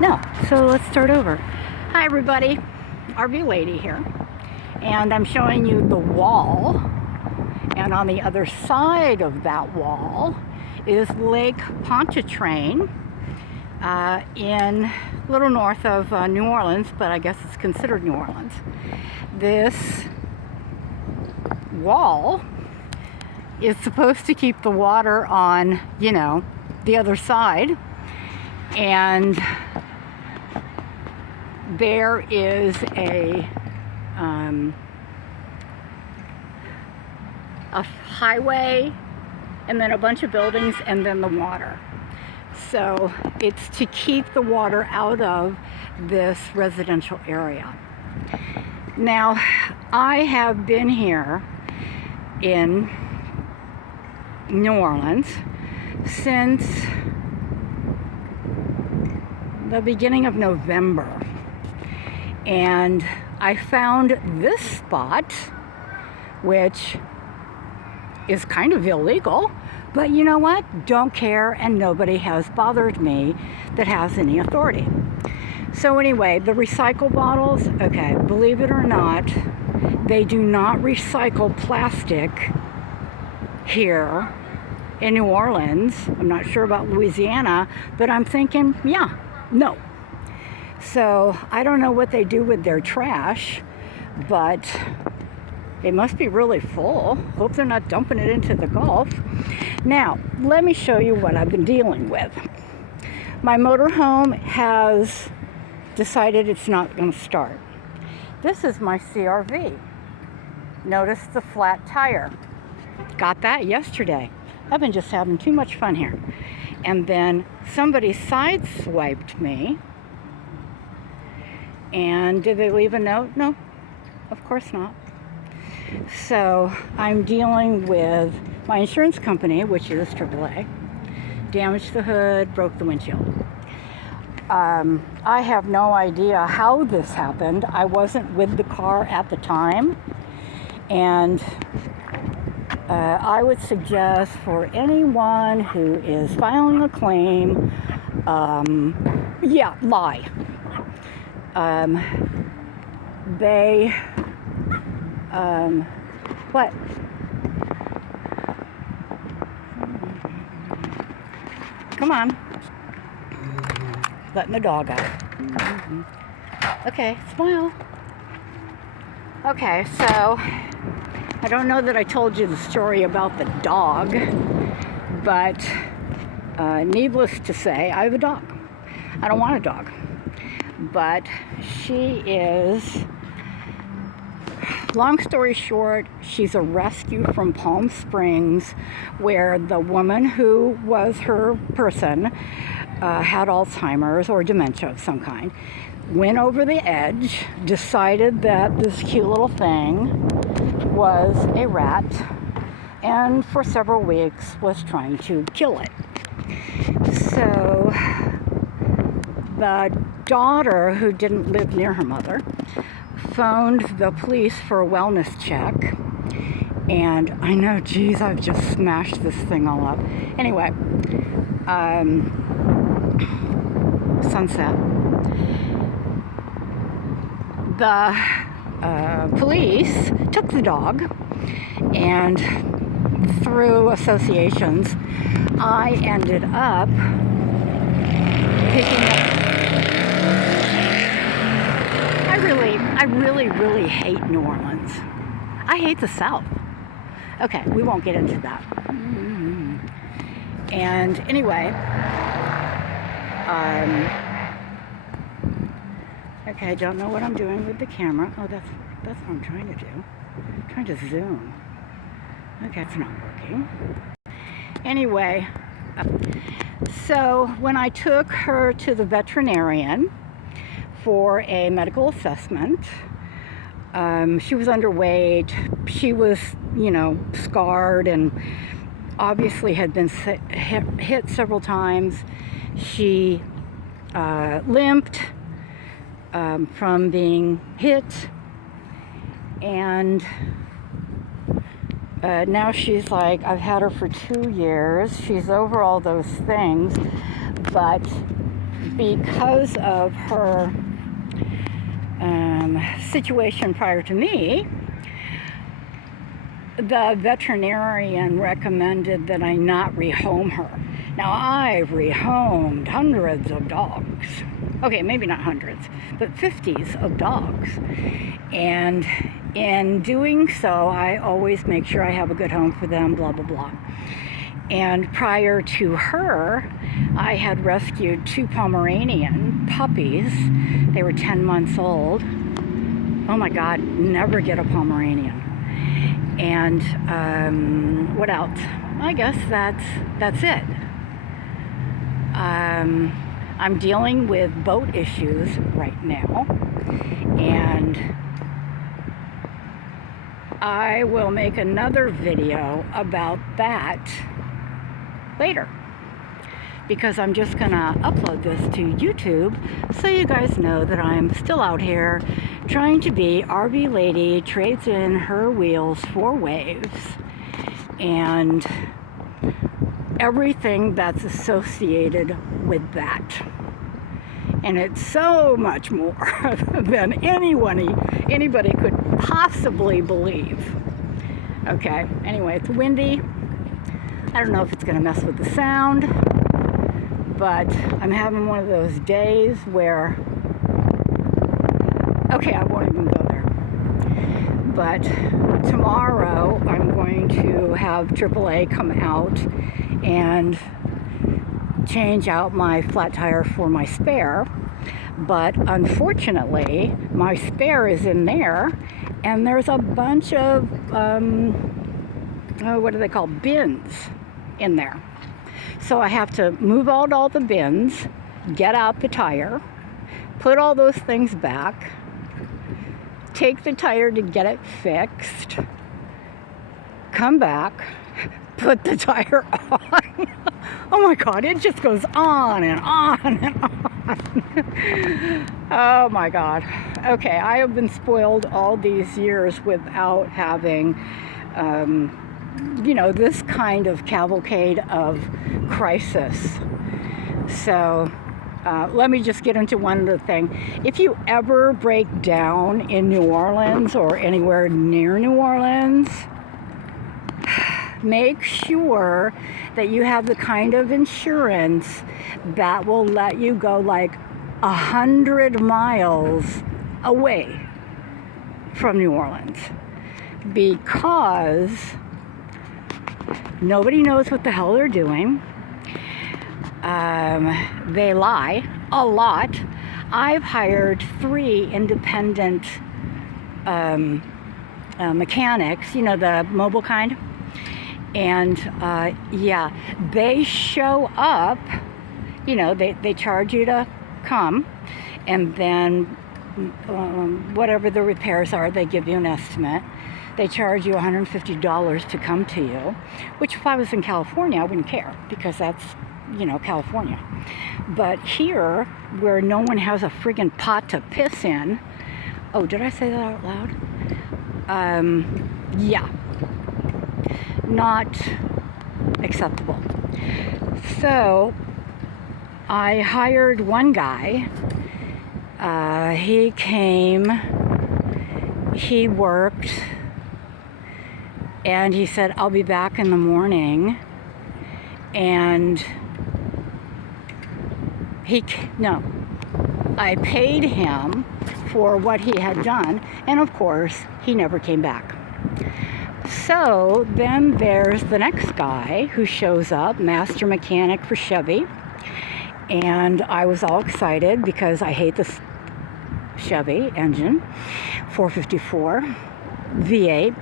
No, so let's start over. Hi everybody, RV Lady here, and I'm showing you the wall, and on the other side of that wall is Lake Pontchartrain in a little north of New Orleans, but I guess it's considered New Orleans. This wall is supposed to keep the water on, the other side, and there is a highway and then a bunch of buildings and then the water. So it's to keep the water out of this residential area. Now, I have been here in New Orleans since the beginning of November. And I found this spot, which is kind of illegal, but you know what? Don't care, and nobody has bothered me that has any authority. So anyway, the recycle bottles, okay, believe it or not, they do not recycle plastic here in New Orleans. I'm not sure about Louisiana, but I'm thinking, yeah, no. So I don't know what they do with their trash, but it must be really full. Hope they're not dumping it into the Gulf. Now, let me show you what I've been dealing with. My motorhome has decided it's not going to start. This is my CRV. Notice the flat tire. Got that yesterday. I've been just having too much fun here. And then somebody sideswiped me. And did they leave a note? No, of course not. So I'm dealing with my insurance company, which is AAA. Damaged the hood, broke the windshield. I have no idea how this happened. I wasn't with the car at the time. And I would suggest for anyone who is filing a claim, lie. What? Come on. Letting the dog out. Okay, smile. Okay, so I don't know that I told you the story about the dog, but needless to say, I have a dog. I don't want a dog. But she is, long story short, she's a rescue from Palm Springs, where the woman who was her person had Alzheimer's or dementia of some kind, went over the edge, decided that this cute little thing was a rat, and for several weeks was trying to kill it. So the daughter, who didn't live near her mother, phoned the police for a wellness check. And I know, geez, I've just smashed this thing all up. Anyway, sunset. The police took the dog, and through associations, I ended up picking up. I really hate New Orleans. I hate the South. Okay, we won't get into that. And anyway, okay, I don't know what I'm doing with the camera. Oh, that's what I'm trying to do. I'm trying to zoom. Okay, it's not working. Anyway, so when I took her to the veterinarian for a medical assessment, she was underweight. She was, scarred and obviously had been hit several times. She limped from being hit, and now she's like, I've had her for 2 years. She's over all those things, but because of her situation prior to me, the veterinarian recommended that I not rehome her. Now, I've rehomed hundreds of dogs. Okay, maybe not hundreds, but 50s of dogs. And in doing so, I always make sure I have a good home for them, blah, blah, blah. And prior to her, I had rescued 2 Pomeranian puppies. They were 10 months old. Oh my God, never get a Pomeranian. And what else? I guess that's it. I'm dealing with boat issues right now, and I will make another video about that later, because I'm just gonna upload this to YouTube so you guys know that I'm still out here trying to be RV Lady Trades in her wheels for waves and everything that's associated with that. And it's so much more than anybody could possibly believe. Okay, anyway, it's windy. I don't know if it's going to mess with the sound, but I'm having one of those days where, okay, I won't even go there. But tomorrow I'm going to have AAA come out and change out my flat tire for my spare. But unfortunately, my spare is in there, and there's a bunch of, what do they call, bins in there. So I have to move out all the bins, get out the tire, put all those things back, take the tire to get it fixed, come back, put the tire on. Oh my God, it just goes on and on and on. Oh my God. Okay, I have been spoiled all these years without having, this kind of cavalcade of crisis. So let me just get into one other thing. If you ever break down in New Orleans or anywhere near New Orleans, make sure that you have the kind of insurance that will let you go like 100 miles away from New Orleans, because nobody knows what the hell they're doing. They lie a lot. I've hired 3 independent mechanics, the mobile kind. And they show up, they charge you to come, and then whatever the repairs are, they give you an estimate. They charge you $150 to come to you, which if I was in California, I wouldn't care, because that's, California. But here, where no one has a friggin' pot to piss in, oh, did I say that out loud? Not acceptable. So I hired one guy. He came, he worked, and he said, I'll be back in the morning. And I paid him for what he had done, and of course, he never came back. So then there's the next guy who shows up, master mechanic for Chevy, and I was all excited because I hate this Chevy engine, 454 V8,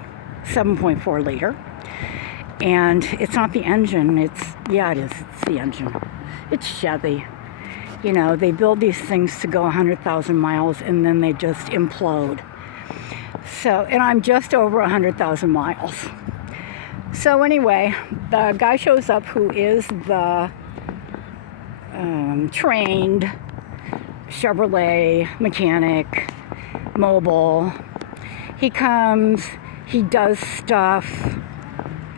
7.4 liter, and it's not the engine, it's the engine. It's Chevy. They build these things to go 100,000 miles and then they just implode. So, and I'm just over 100,000 miles. So anyway, the guy shows up who is the trained Chevrolet mechanic, mobile. He comes, he does stuff,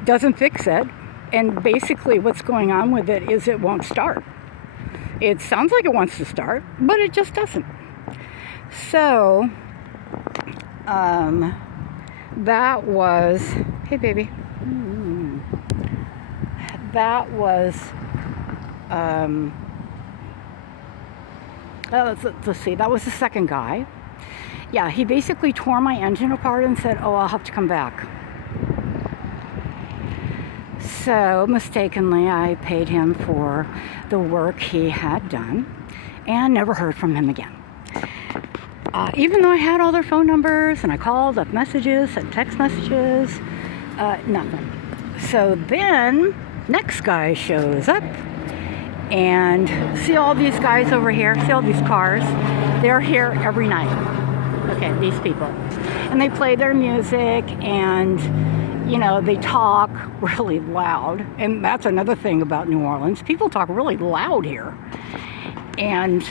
doesn't fix it, and basically what's going on with it is it won't start. It sounds like it wants to start, but it just doesn't. So, that was, hey baby, that was, let's see, that was the second guy. Yeah, he basically tore my engine apart and said, oh, I'll have to come back. So, mistakenly, I paid him for the work he had done and never heard from him again. Even though I had all their phone numbers and I called, left messages, sent text messages, nothing. So then, next guy shows up, and see all these guys over here, see all these cars? They're here every night. Okay, these people. And they play their music, and you know, they talk really loud. And that's another thing about New Orleans. People talk really loud here. And,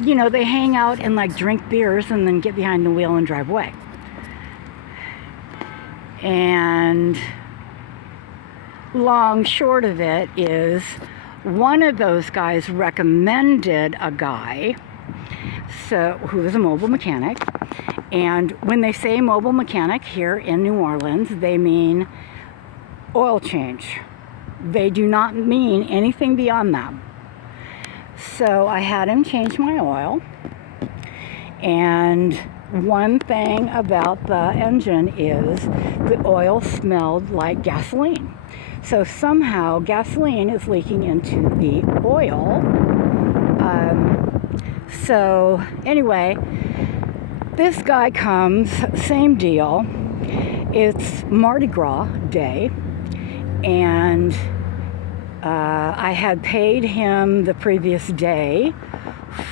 you know, they hang out and like drink beers and then get behind the wheel and drive away. And long short of it is one of those guys recommended a guy who was a mobile mechanic. And when they say mobile mechanic here in New Orleans, they mean oil change. They do not mean anything beyond that. So I had him change my oil. And one thing about the engine is the oil smelled like gasoline. So somehow gasoline is leaking into the oil. So anyway, this guy comes, same deal. It's Mardi Gras day, and I had paid him the previous day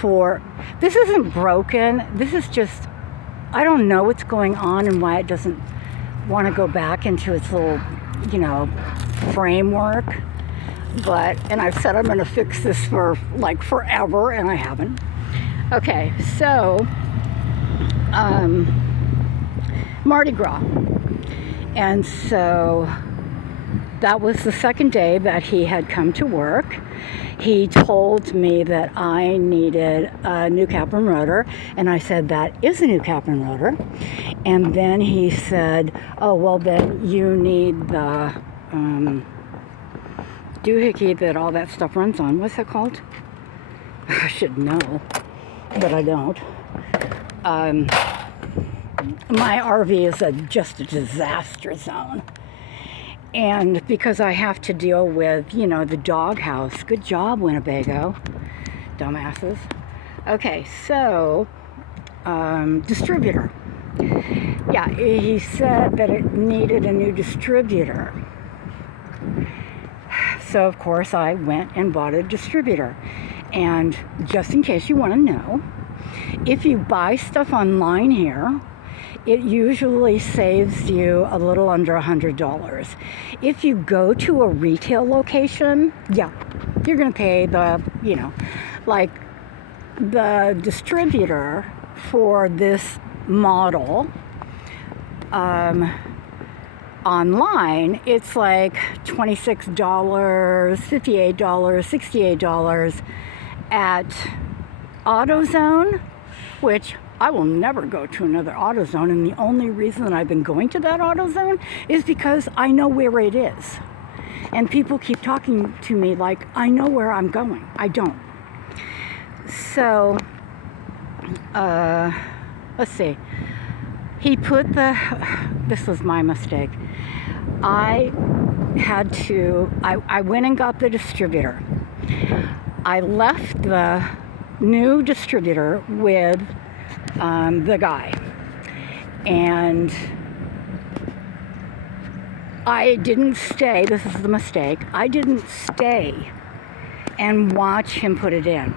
for, this isn't broken, this is just, I don't know what's going on and why it doesn't want to go back into its little, you know, framework. But, and I've said I'm going to fix this for like forever, and I haven't. Okay, so Mardi Gras. And so that was the second day that he had come to work. He told me that I needed a new cap and rotor, and I said, that is a new cap and rotor. And then he said, oh, well, then you need the doohickey that all that stuff runs on. What's that called? I should know, but I don't. My RV is just a disaster zone. And because I have to deal with, you know, the doghouse. Good job, Winnebago. Dumbasses. Okay, so, distributor. Yeah, he said that it needed a new distributor. So, of course, I went and bought a distributor. And just in case you want to know, if you buy stuff online here, it usually saves you a little under $100. If you go to a retail location, yeah, you're going to pay the, you know, like the distributor for this model online, it's like $26, $58, $68 at AutoZone, which I will never go to another AutoZone, and the only reason that I've been going to that AutoZone is because I know where it is. And people keep talking to me like I know where I'm going. I don't. So, let's see. He put this was my mistake. I went and got the distributor. I left the new distributor with the guy, and I didn't stay. This is the mistake. I didn't stay and watch him put it in.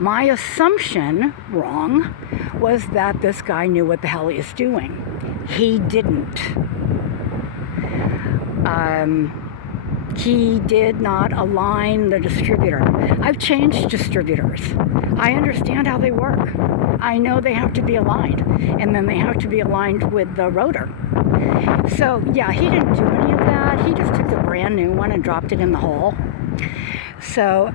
My assumption, wrong, was that this guy knew what the hell he was doing. He didn't. He did not align the distributor. I've changed distributors. I understand how they work. I know they have to be aligned, and then they have to be aligned with the rotor. So, yeah, he didn't do any of that. He just took the brand new one and dropped it in the hole. So,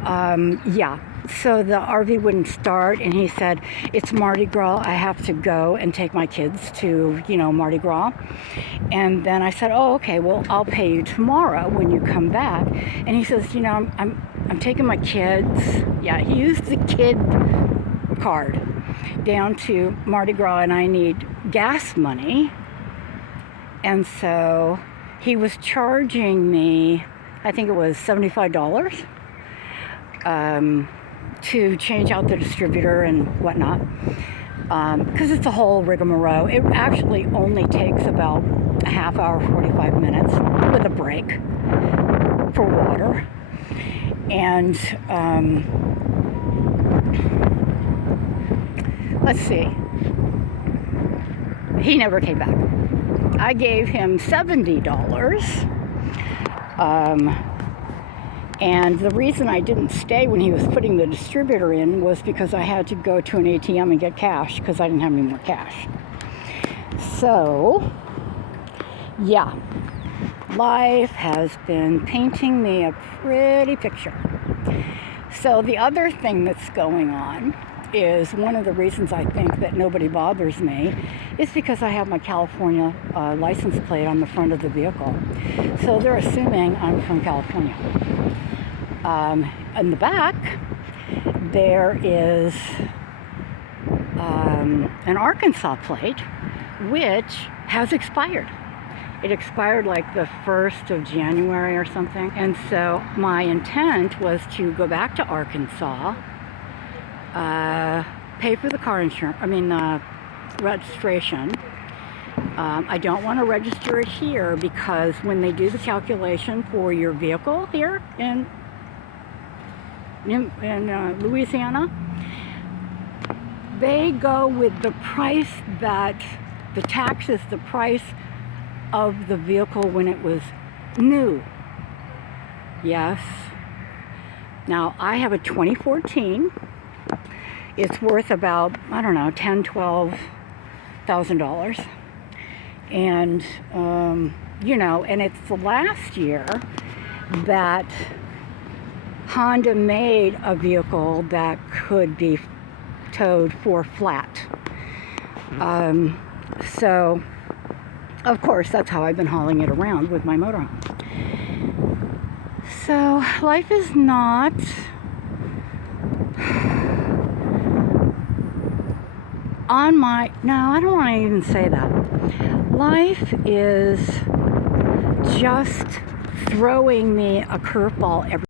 yeah. So the RV wouldn't start, and he said, it's Mardi Gras. I have to go and take my kids to, Mardi Gras. And then I said, oh, okay, well, I'll pay you tomorrow when you come back. And he says, I'm taking my kids. Yeah, he used the kid card down to Mardi Gras, and I need gas money. And so he was charging me, I think it was $75. To change out the distributor and whatnot, because it's a whole rigmarole. It actually only takes about a half hour, 45 minutes with a break for water. And let's see, he never came back. I gave him $70. And the reason I didn't stay when he was putting the distributor in was because I had to go to an ATM and get cash because I didn't have any more cash. So, yeah, life has been painting me a pretty picture. So the other thing that's going on is, one of the reasons I think that nobody bothers me is because I have my California license plate on the front of the vehicle. So they're assuming I'm from California. In the back, there is an Arkansas plate, which has expired. It expired like the 1st of January or something. And so my intent was to go back to Arkansas, pay for the car insurance, registration. I don't want to register it here because when they do the calculation for your vehicle here in Louisiana, they go with the price that the tax is the price of the vehicle when it was new. Yes. Now I have a 2014. It's worth about, I don't know, $10,000-$12,000. And, and it's the last year that Honda made a vehicle that could be towed for flat. So, of course, that's how I've been hauling it around with my motorhome. So, life is not on my, no, I don't want to even say that. Life is just throwing me a curveball every